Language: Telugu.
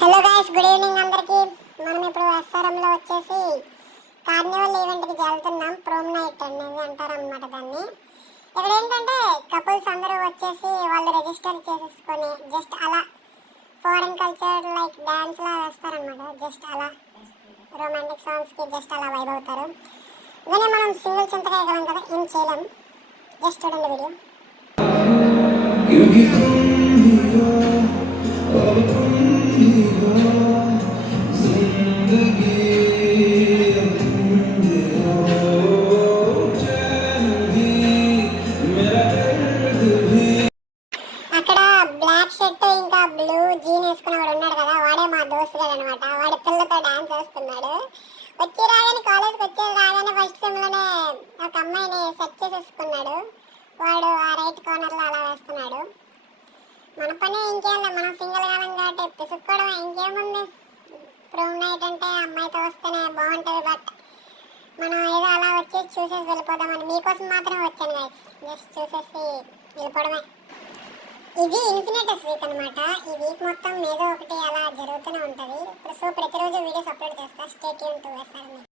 హలో గైస్, గుడ్ ఈవినింగ్ అందరికి. మనం ఇప్పుడు ఎస్ఆర్ఎంలో వచ్చేసి కార్నివల్ ఈవెంట్కి వెళ్తున్నాం. ప్రోమ్ నైట్ అనేది అంటారనమాట దాన్ని. ఇక్కడ ఏంటంటే కపుల్స్ అందరూ వచ్చేసి వాళ్ళు రిజిస్టర్ చేసేసుకొని జస్ట్ అలా ఫారెన్ కల్చర్ లైక్ డ్యాన్స్లా వేస్తారనమాట. జస్ట్ అలా రొమాంటిక్ సాంగ్స్కి జస్ట్ అలా వైబ్ అవుతారు. కానీ మనం సింగిల్ చింతగా ఎగలం కదా, ఏం చేయలేం. జస్ట్ చూడండి వీడియో. అక్కడ బ్లాక్ షర్ట్ ఇంకా బ్లూ జీన్ వేసుకున్న వాడు ఉన్నాడు కదా, వాడే మా దోస్తు గారు అనమాట. వాడి పిల్లతో డాన్స్ వేస్తున్నాడు. వచ్చి రాగానే కాలేజ్కి వచ్చి రాగానే ఫస్ట్ సెమ్లోనే ఒక అమ్మాయిని సెట్ చేసేసుకున్నాడు. వాడు ఆ రైట్ కార్నర్లో అలా వేస్తున్నాడు. మన పని ఇంకేం లేదు, మనం సింగిల్ కాలం కాబట్టి పిసుక్కోవడం ఇంకేముంది. ప్రోమ్ నైట్ అంటే అమ్మాయితో వస్తేనే బాగుంటుంది. బట్ మనం ఏదో అలా వచ్చేసి చూసేసి వెళ్ళిపోదామని మీకోసం మాత్రమే వచ్చాను గైస్. జస్ట్ చూసేసి వెళ్ళిపోవడమే. ఇది ఇన్ఫినిటస్ వీక్ అనమాట. ఈ వీక్ మొత్తం ఏదో ఒకటి అలా జరుగుతూనే ఉంటుంది. సో ప్రతిరోజు వీడియోస్ అప్లోడ్ చేస్తా. Stay tune to SRM.